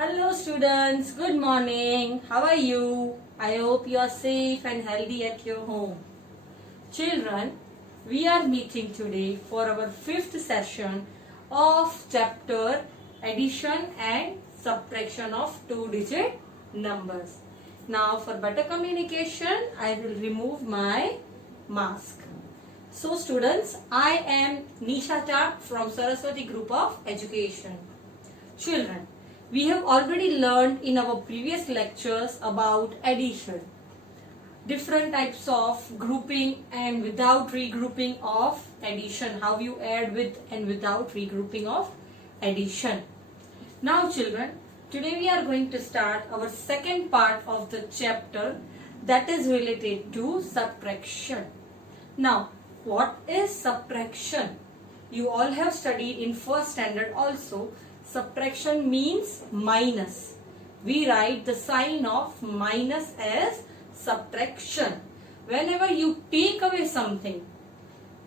Hello students, good morning. How are you? I hope you are safe and healthy at your home. Children, we are meeting today for our fifth session of chapter addition and subtraction of two-digit numbers. Now for better communication, I will remove my mask. So students, I am Nisha Tak from Saraswati Group of Education. Children, we have already learned in our previous lectures about addition, different types of grouping and without regrouping of addition, how you add with and without regrouping of addition. Now children, today we are going to start our second part of the chapter that is related to subtraction. Now, what is subtraction? You all have studied in first standard also. Subtraction means minus. We write the sign of minus as subtraction. Whenever you take away something,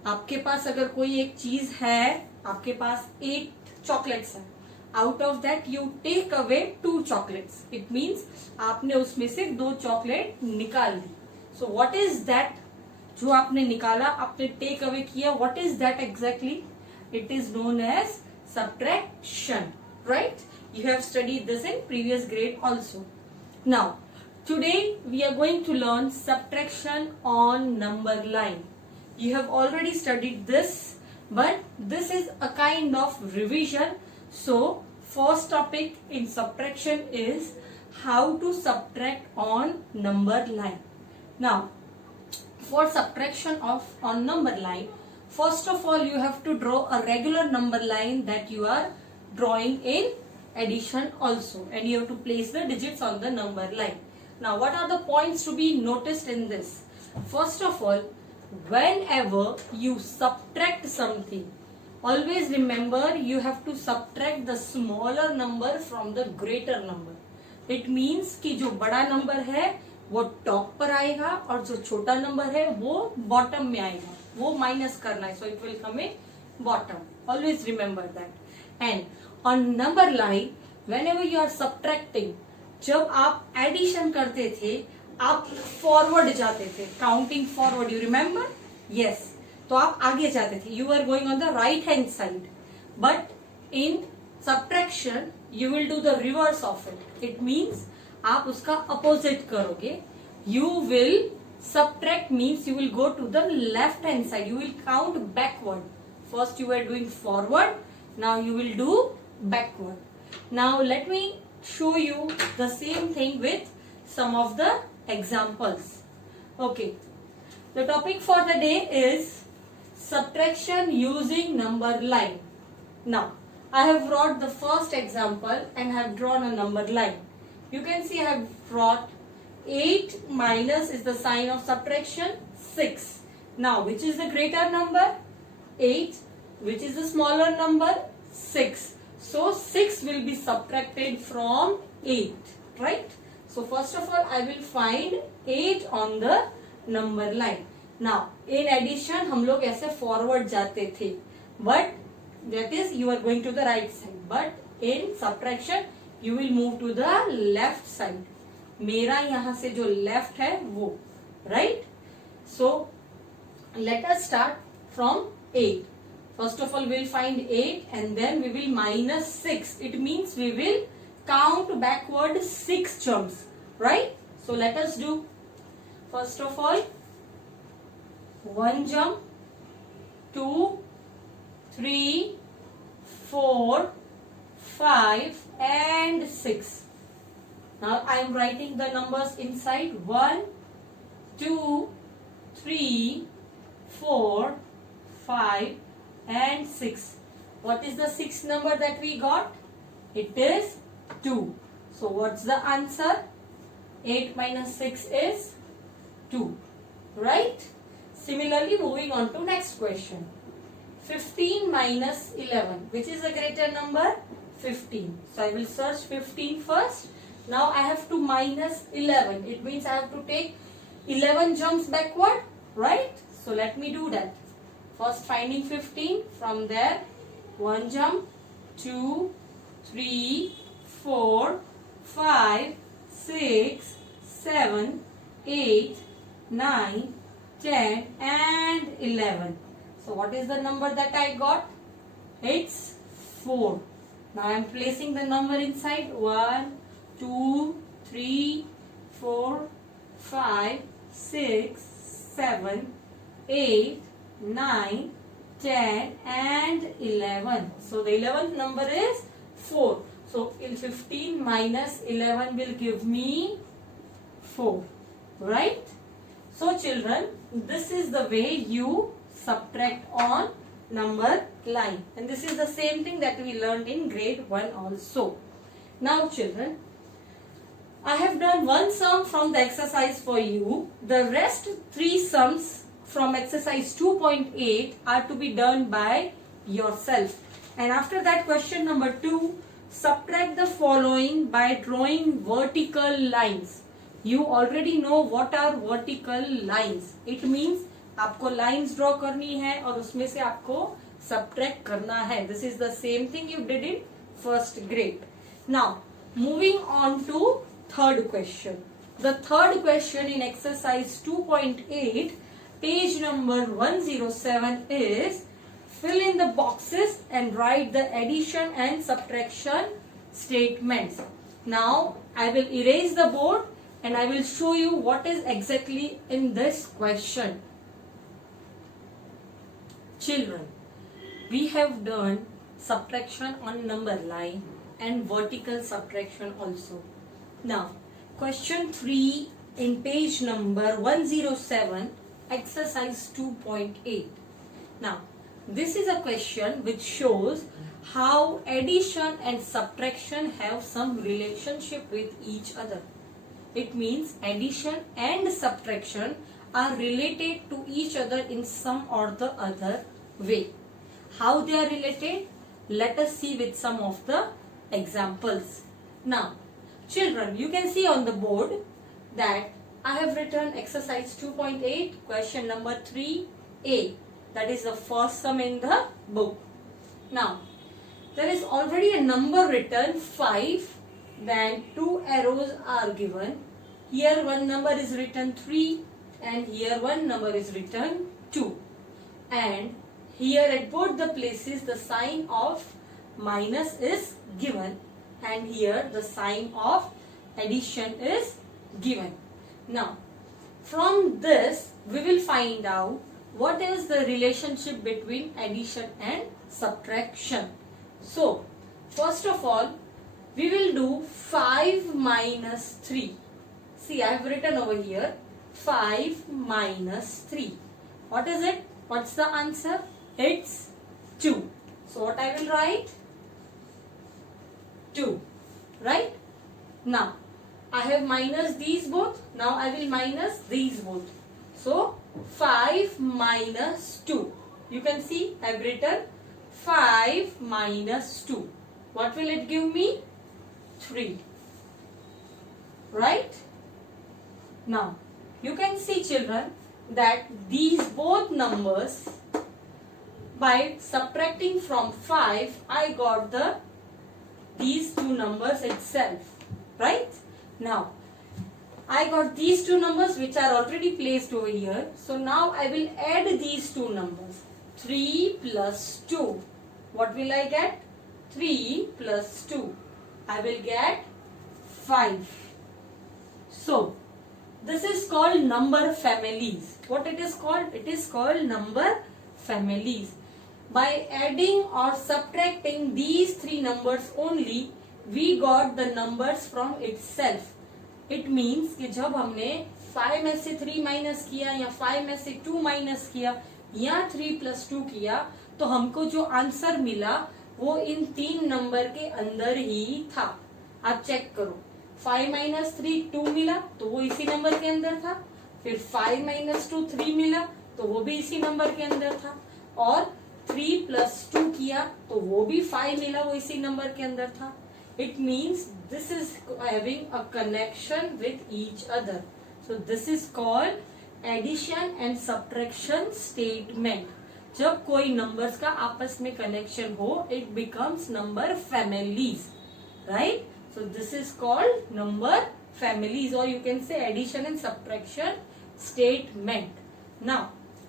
आपके पास अगर कोई एक चीज है, आपके पास 8 chocolates है, out of that you take away 2 chocolates. It means आपने उसमें से 2 चॉकलेट निकाल दी. So what is that? जो आपने निकाला, आपने take away किया, what is that exactly? It is known as subtraction, right? You have studied this in previous grade also. Now, today we are going to learn subtraction on number line. You have already studied this, but this is a kind of revision. So, first topic in subtraction is how to subtract on number line. Now, for subtraction on number line, first of all, you have to draw a regular number line that you are drawing in addition also, and you have to place the digits on the number line. Now, what are the points to be noticed in this? First of all, whenever you subtract something, always remember you have to subtract the smaller number from the greater number. It means कि जो बड़ा number है वो top पर आएगा और जो छोटा नंबर है वो बॉटम में आएगा, वो माइनस करना है. So it will come in bottom. Always remember that. And on number line, whenever you are subtracting, जब आप एडिशन करते थे आप फॉरवर्ड जाते थे, counting forward. You remember? Yes. तो आप आगे जाते थे, you are going on the right hand side. But in subtraction you will do the reverse of it. It means आप उसका अपोजिट करोगे. You will subtract means you will go to the left hand side. You will count backward. First you were doing forward. Now you will do backward. Now let me show you the same thing with some of the examples. Okay. The topic for the day is subtraction using number line. Now I have brought the first example and have drawn a number line. You can see I have brought 8 minus is the sign of subtraction 6. Now which is the greater number? 8. Which is the smaller number? 6. So 6 will be subtracted from 8, right? So first of all I will find 8 on the number line. Now in addition हम लोग ऐसे forward जाते थे, but that is you are going to the right side. But in subtraction you will move to the left side. मेरा यहां से जो left है वो, right? So let us start from 8. First of all will find 8 and then we will minus 6. It means we will count backward 6 jumps, right? So let us do. First of all 1 jump, 2, 3, 4, 5 and 6. Now I am writing the numbers inside. 1, 2, 3, 4, 5 and 6. What is the sixth number that we got? It is 2. So what's the answer? 8 minus 6 is 2. Right? Similarly, moving on to next question. 15 minus 11. Which is the greater number? 15. So I will search 15 first. Now I have to minus 11. It means I have to take 11 jumps backward, right? So let me do that. First finding 15. From there 1 jump, 2, 3, 4, 5, 6, 7, 8, 9, 10 and 11. So what is the number that I got? It's 4. Now I am placing the number inside. 1, 2, 3, 4, 5, 6, 7, 8, 9, 10 and 11. So the 11th number is 4. So in 15 minus 11 will give me 4. Right? So children, this is the way you subtract on number line. And this is the same thing that we learned in grade 1 also. Now children, I have done one sum from the exercise for you. The rest 3 sums from exercise 2.8 are to be done by yourself. And after that, question number 2, subtract the following by drawing vertical lines. You already know what are vertical lines. It means आपको lines draw करनी है और उसमें से आपको subtract करना है. This is the same thing you did in first grade. Now, moving on to third question. The third question in exercise 2.8, page number 107 is, fill in the boxes and write the addition and subtraction statements. Now, I will erase the board and I will show you what is exactly in this question. Children, we have done subtraction on number line and vertical subtraction also. Now, question 3 in page number 107, exercise 2.8. Now, this is a question which shows how addition and subtraction have some relationship with each other. It means addition and subtraction are related to each other in some or the other way. How they are related? Let us see with some of the examples. Now, children, you can see on the board that I have written exercise 2.8, question number 3A. That is the first sum in the book. Now, there is already a number written 5, then 2 arrows are given. Here one number is written 3 and here one number is written 2. And here at both the places the sign of minus is given and here the sign of addition is given. Now, from this we will find out what is the relationship between addition and subtraction. So, first of all, we will do 5 minus 3. See, I have written over here 5 minus 3. What is it? What's the answer? It's 2. So, what I will write? 2. Right? Now, I have minus these both. Now, I will minus these both. So, 5 minus 2. You can see I have written 5 minus 2. What will it give me? 3. Right? Now, you can see children that these both numbers, by subtracting from 5, I got these two numbers itself. Right? Now, I got these two numbers which are already placed over here. So now I will add these two numbers. 3 plus 2. What will I get? 3 plus 2. I will get 5. So, this is called number families. What it is called? It is called number families. By adding or subtracting these three numbers only, we got the numbers from itself. It means कि जब हमने 5 में से 3 minus किया या 5 में से 2 minus किया या 3 plus 2 किया, तो हमको जो आंसर मिला वो इन 3 नंबर के अंदर ही था. आप चेक करो, 5 minus 3 2 मिला तो वो इसी नंबर के अंदर था. फिर 5 minus 2 3 मिला तो वो भी इसी नंबर के अंदर था. और 3 plus 2 किया तो वो भी 5 मिला, वो इसी नंबर के अंदर था. It means this is having a connection with each other. So this is called addition and subtraction statement. जब कोई numbers का आपस में connection हो, it becomes number families, right? So this is called number families, or you can say addition and subtraction statement. Now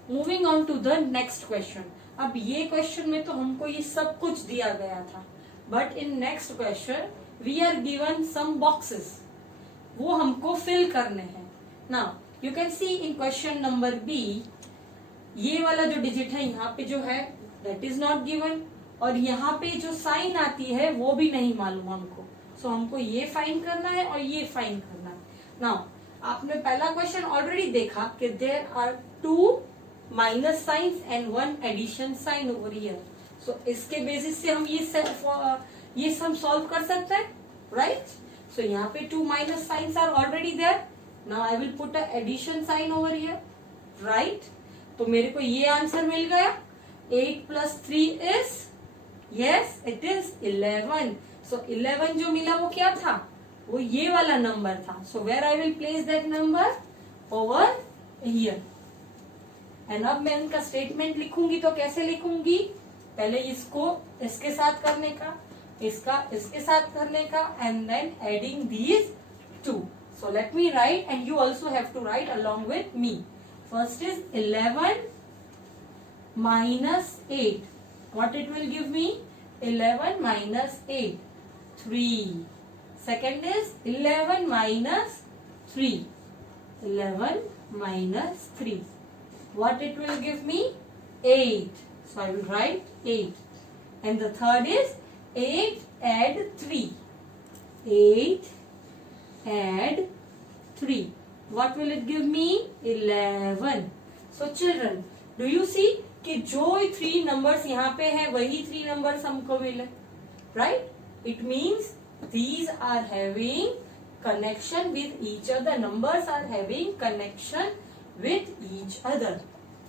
moving on to the next question. अब ये question में तो हमको ये सब कुछ दिया गया था, but in next question we are given some boxes, वो हमको फिल करने हैं. Now you can see in question number B, ये वाला जो डिजिट है यहाँ पे जो है दैट इज नॉट गिवन, और यहाँ पे जो साइन आती है वो भी नहीं मालूम हमको. सो हमको ये फाइंड करना है और ये फाइंड करना है. नाउ आपने पहला क्वेश्चन ऑलरेडी देखा कि there are 2 minus signs and 1 addition sign over here. So इसके बेसिस से हम ये सम सॉल्व कर सकते हैं, राइट. सो यहाँ पे 2 minus signs are already there. Now I will put a addition sign over here, right. तो मेरे को ये आंसर मिल गया. 8 plus 3 is, yes it is 11. So 11 जो मिला वो क्या था, वो ये वाला नंबर था. So where I will place that number, over here. And अब मैं इनका स्टेटमेंट लिखूंगी तो कैसे लिखूंगी, पहले इसको इसके साथ करने का, इसका इसके साथ करने का, and then adding these 2. So let me write and you also have to write along with me. First is 11 minus 8. What it will give me? 11 minus 8, 3. Second is 11 minus 3. 11 minus 3. What it will give me? 8. So I will write 8. And the third is 8 add 3. 8 add 3. What will it give me? 11. So children, do you see कि जो 3 numbers यहाँ पे है वही 3 numbers हमको मिले, right. It means these are having connection with each other. Numbers are having connection with each other.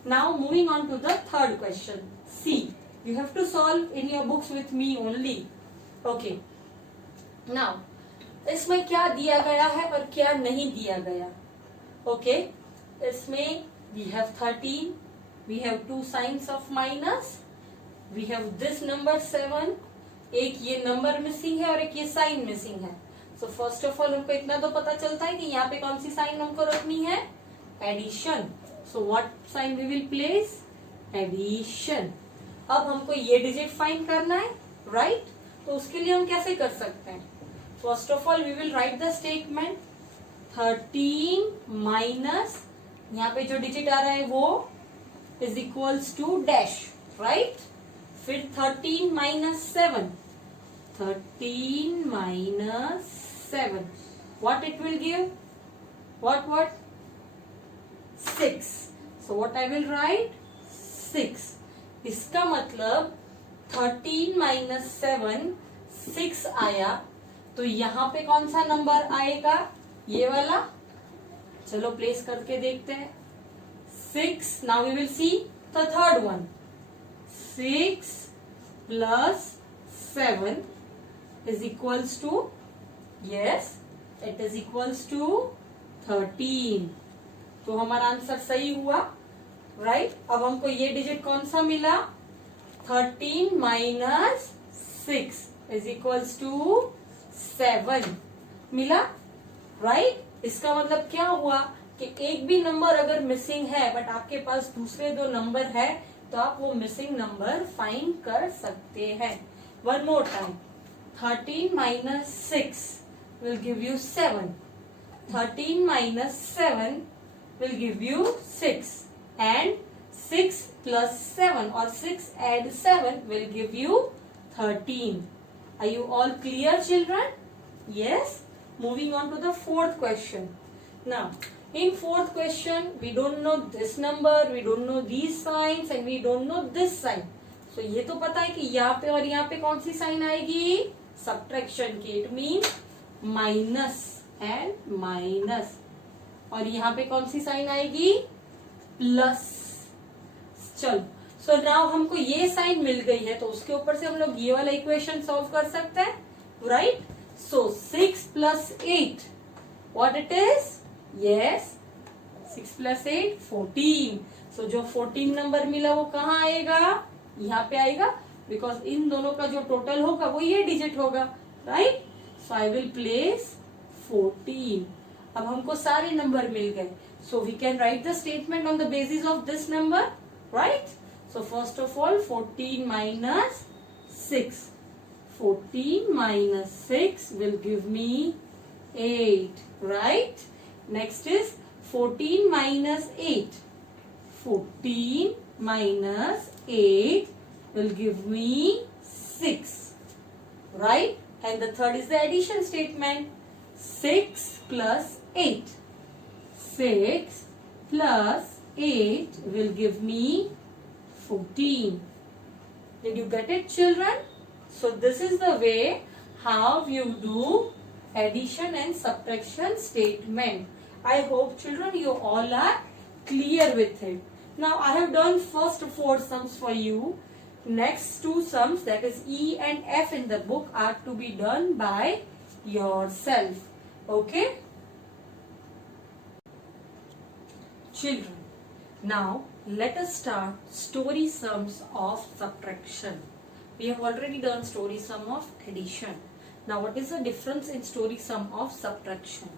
Now moving on to the third question. See, you have to solve in your books with me only. Okay. Now, इसमें क्या दिया गया है और क्या नहीं दिया गया. Okay. इसमें we have 13. We have 2 signs of minus. We have this number 7. एक ये नंबर मिसिंग है और एक ये साइन मिसिंग है. So first of all हमको इतना तो पता चलता है कि यहाँ पे कौन सी साइन हमको रखनी है, addition. So what sign we will place, addition. अब हमको ये डिजिट फाइंड करना है, राइट. तो उसके लिए हम कैसे कर सकते हैं, first of all we will write the statement. 13 minus यहाँ पे जो डिजिट आ रहा है वो is equals to dash, right. फिर 13 minus 7, 13 minus 7, what it will give, what 6. So what I will write, 6. इसका मतलब 13 माइनस 7, 6 आया. तो यहाँ पे कौन सा नंबर आएगा, ये वाला. चलो प्लेस करके देखते हैं. 6. Now we will see the third one. 6 plus 7 is equals to, yes, it is equals to 13. तो हमारा आंसर सही हुआ, राइट. अब हमको ये डिजिट कौन सा मिला, 13 माइनस 6 इज इक्वल्स टू 7 मिला, राइट. इसका मतलब क्या हुआ कि एक भी नंबर अगर मिसिंग है बट आपके पास दूसरे 2 नंबर है तो आप वो मिसिंग नंबर फाइंड कर सकते हैं. One more time. 13 minus 6 will give you 7. 13 minus 7 will give you 6, and 6 plus 7 or 6 add 7 will give you 13. Are you all clear, children? Yes. Moving on to the fourth question. Now, in fourth question, we don't know this number, we don't know these signs, and we don't know this sign. So ये तो पता है कि यहाँ पे और यहाँ पे कौन सी साइन आएगी, सब्ट्रैक्शन की. It means minus and minus. और यहाँ पे कौन सी साइन आएगी, प्लस. चलो, सो नाउ हमको ये साइन मिल गई है तो उसके ऊपर से हम लोग ये वाला इक्वेशन सॉल्व कर सकते हैं, right. So 6 plus 8, what it is, yes, 6 plus 8 14. सो जो 14 नंबर मिला वो कहाँ आएगा, यहाँ पे आएगा, बिकॉज इन दोनों का जो टोटल होगा वो ये डिजिट होगा, right. So I will place 14. अब हमको सारे नंबर मिल गए. So we can write the statement on the basis of this number, right? So first of all, 14 minus 6. 14 minus 6 will give me 8, right? Next is 14 minus 8. 14 minus 8 will give me 6, right? And the third is the addition statement. 6 plus 8. 6 plus 8 will give me 14. Did you get it, children? So this is the way how you do addition and subtraction statement. I hope, children, you all are clear with it. Now I have done first 4 sums for you. Next 2 sums, that is E and F in the book, are to be done by yourself. Okay? Children, now let us start story sums of subtraction. We have already done story sum of addition. Now what is the difference in story sum of subtraction?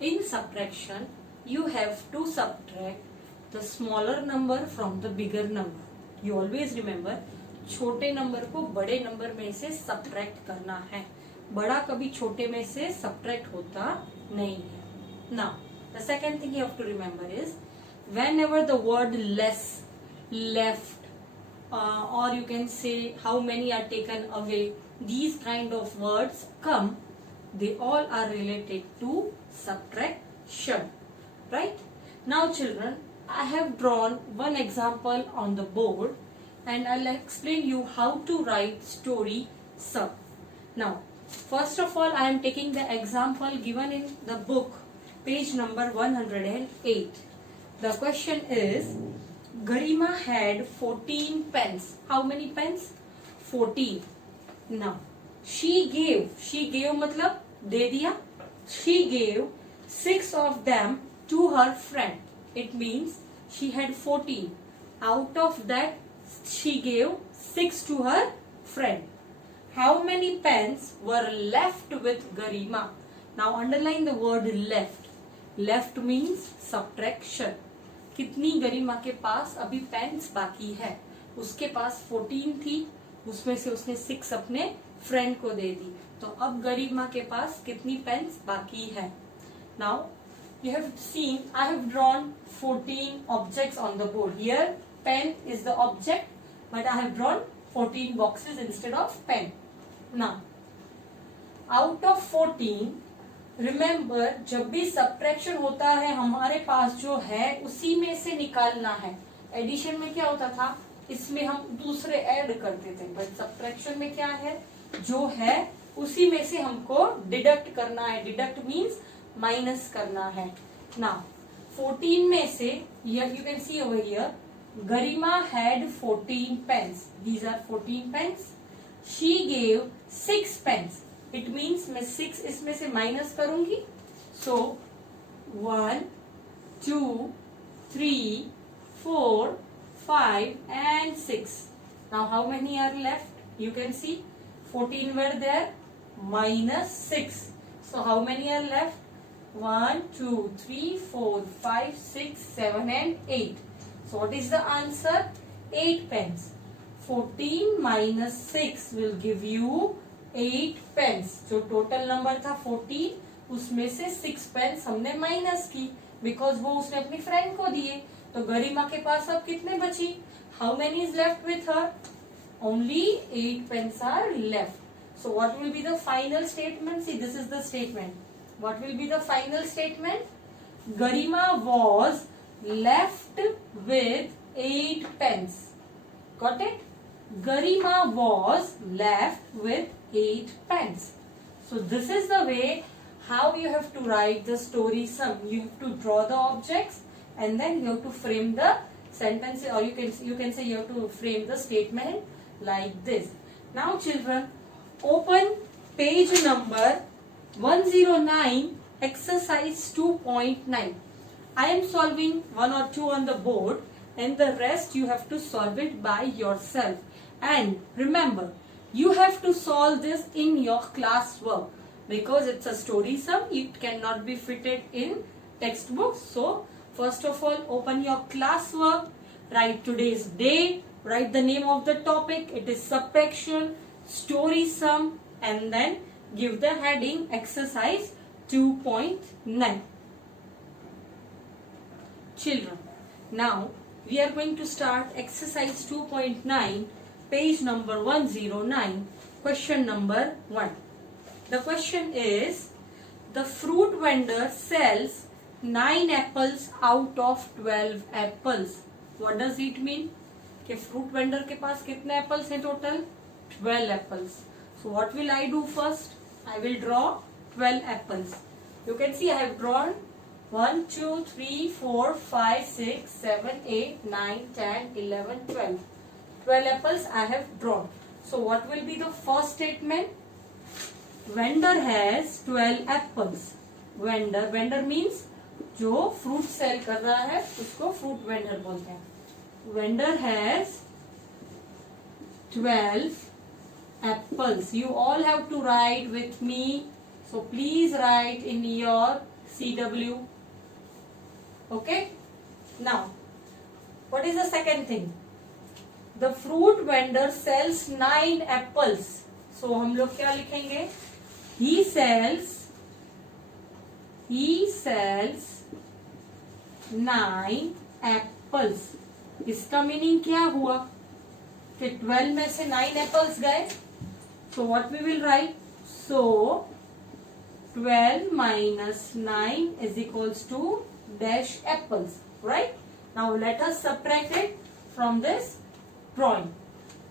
In subtraction, you have to subtract the smaller number from the bigger number. You always remember, छोटे number को बड़े number में से subtract करना है. बड़ा कभी छोटे में से subtract होता नहीं है. Now, the second thing you have to remember is, whenever the word less, left, or you can say how many are taken away, these kind of words come, they all are related to subtraction, right? Now children, I have drawn one example on the board and I'll explain you how to write story sum. Now, first of all, I am taking the example given in the book, page number 108. The question is, Garima had 14 pens. How many pens? 14. Now, she gave मतलब दे दिया. She gave 6 of them to her friend. It means she had 14. Out of that, she gave 6 to her friend. How many pens were left with Garima? Now underline the word left. Left means subtraction. कितनी गरिमा के पास अभी pens बाकी है? उसके पास 14 थी, उसमें से उसने 6 अपने फ्रेंड को दे दी. तो अब गरिमा के पास कितनी पेन्स बाकी है? Now you have seen I have drawn 14 objects on the board. Here pen is the object, but I have drawn 14 boxes instead of pen. Now out of 14, remember, जब भी सब्ट्रैक्शन होता है हमारे पास जो है उसी में से निकालना है. एडिशन में क्या होता था, इसमें हम दूसरे ऐड करते थे, बट सब्ट्रैक्शन में क्या है, जो है उसी में से हमको डिडक्ट करना है. डिडक्ट मीन्स माइनस करना है. नाउ 14 में से you can see over here, Garima had 14 pens. These are 14 pens. She gave 6 pens. It means मैं 6 इसमें से माइनस करूंगी. सो 1, 2, 3, 4, 5 and 6. Now how many are left? You can see 14 were there, minus 6. So how many are left? 1, 2, 3, 4, 5, 6, 7 and 8. So what is the answer? 8 pence. 14 minus 6 will give you 8 pens. जो total number था 14, उसमें से 6 pens हमने minus की, because वो उसने अपनी friend को दिए. तो गरिमा के पास अब कितने बची? How many is left with her? Only 8 pens are left. So what will be the final statement? See, this is the statement. What will be the final statement? Garima was left with 8 pens. Got it? Garima was left with 8 pence. So this is the way how you have to write the story sum. You have to draw the objects and then you have to frame the sentence, or you can say you have to frame the statement like this. Now children, open page number 109, exercise 2.9. I am solving 1 or 2 on the board and the rest you have to solve it by yourself. And remember, you have to solve this in your class work. because it's a story sum. It cannot be fitted in textbooks. So first of all, open your classwork, write today's date, write the name of the topic. It is subtraction, story sum, and then give the heading exercise 2.9. Children, now we are going to start exercise 2.9, page number 109, question number 1. The question is, the fruit vendor sells 9 apples out of 12 apples. What does it mean? कि fruit vendor के पास कितने apples हैं total? 12 apples. So what will I do first? I will draw 12 apples. You can see I have drawn 1, 2, 3, 4, 5, 6, 7, 8, 9, 10, 11, 12. 12 apples I have drawn. So what will be the first statement? Vendor has 12 apples. Vendor means जो fruit sell कर रहा है उसको fruit vendor बोलते हैं. Vendor has 12 apples. You all have to write with me. So please write in your CW. Okay. Now, what is the second thing? The fruit vendor sells 9 apples. So हम लोग क्या लिखेंगे? He sells 9 apples. इसका meaning क्या हुआ? कि 12 में से 9 apples गए. So what we will write? So 12 minus 9 is equals to dash apples, right? Now let us subtract it from this drawing.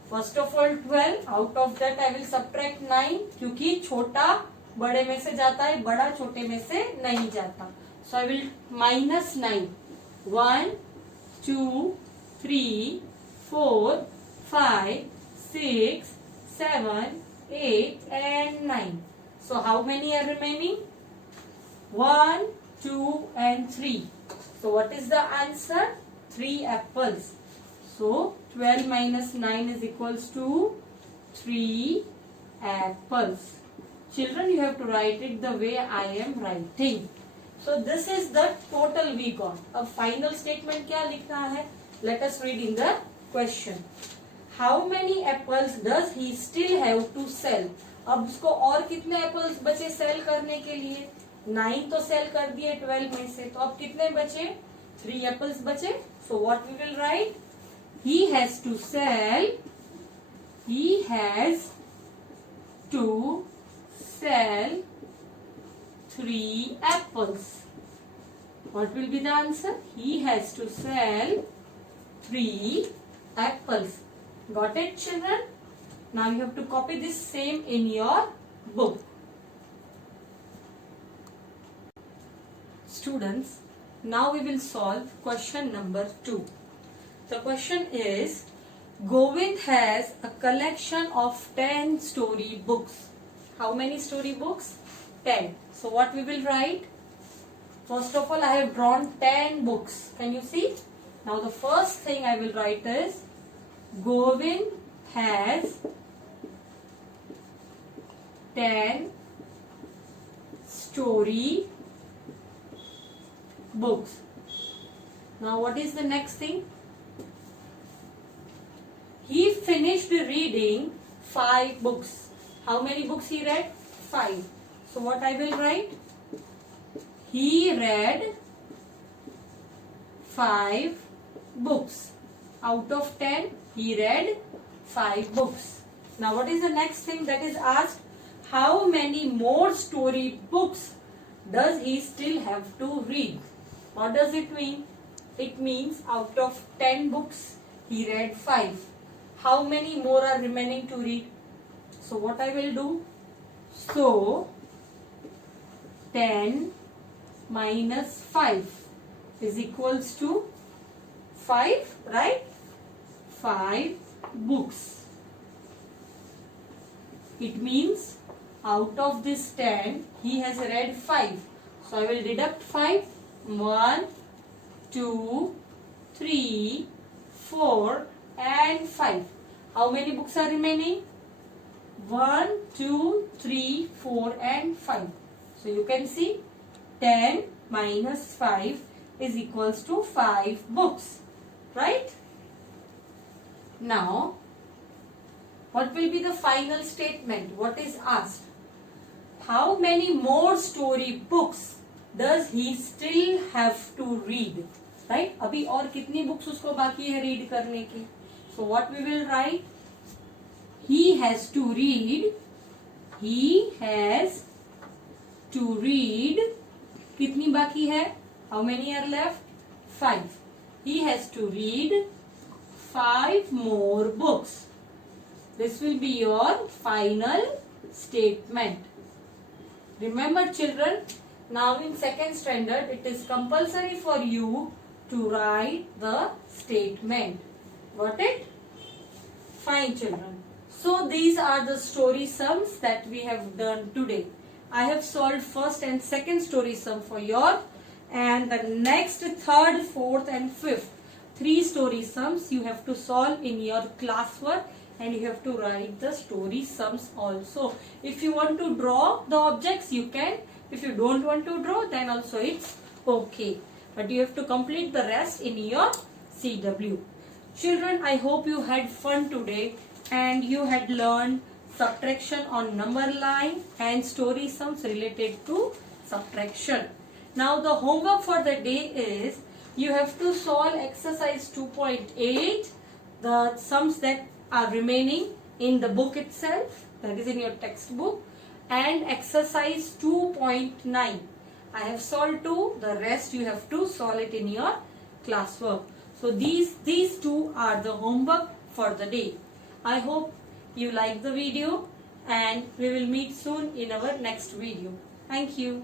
First of all 12, out of that I will subtract 9 क्योंकि छोटा बड़े में से जाता है, बड़ा छोटे में से नहीं जाता. So I will minus 9. 1, 2, 3, 4, 5, 6, 7, 8 and 9. So how many are remaining? 1, 2 and 3. So what is the answer? 3 apples. So 12 minus 9 is equals to 3 apples. Children, you have to write it the way I am writing. So this is the total we got. अब final statement क्या लिखना है? Let us read in the question. How many apples does he still have to sell? अब उसको और कितने apples बचे sell करने के लिए? 9 तो sell कर दिए 12 में से, तो अब कितने बचे? 3 apples बचे. So what we will write? He has to sell 3 apples. What will be the answer? He has to sell 3 apples. Got it, children? Now you have to copy this same in your book. Students, now we will solve question number 2. The question is, Govind has a collection of 10 story books. How many story books? 10. So what we will write? First of all, I have drawn 10 books. Can you see? Now the first thing I will write is, Govind has 10 story books. Now what is the next thing? He finished reading 5 books. How many books he read? 5. So what I will write? He read 5 books. Out of 10, he read 5 books. Now what is the next thing that is asked? How many more story books does he still have to read? What does it mean? It means out of 10 books, he read 5. How many more are remaining to read? So what I will do? So 10 minus 5 is equals to 5, right? 5 books. It means out of this 10, he has read 5. So I will deduct 5. 1, 2, 3, 4 and 5. How many books are remaining? 1, 2, 3, 4 and 5. So you can see 10 minus 5 is equals to 5 books, right? Now, what will be the final statement? What is asked? How many more story books does he still have to read? Right? अभी और कितनी books उसको बाकी है read करने की? So what we will write? He has to read. He has to read. कितनी बाकी है? How many are left? 5. He has to read 5 more books. This will be your final statement. Remember children, now in second standard it is compulsory for you to write the statement. Got it? Fine children. So these are the story sums that we have done today. I have solved first and second story sum for your, and the next third, fourth and fifth 3 story sums you have to solve in your classwork, and you have to write the story sums also. If you want to draw the objects, you can. If you don't want to draw, then also it's okay. But you have to complete the rest in your CW. Children, I hope you had fun today and you had learned subtraction on number line and story sums related to subtraction. Now the homework for the day is you have to solve exercise 2.8, the sums that are remaining in the book itself, that is in your textbook, and exercise 2.9. I have solved 2, the rest you have to solve it in your classwork. So these two are the homework for the day. I hope you like the video and we will meet soon in our next video. Thank you.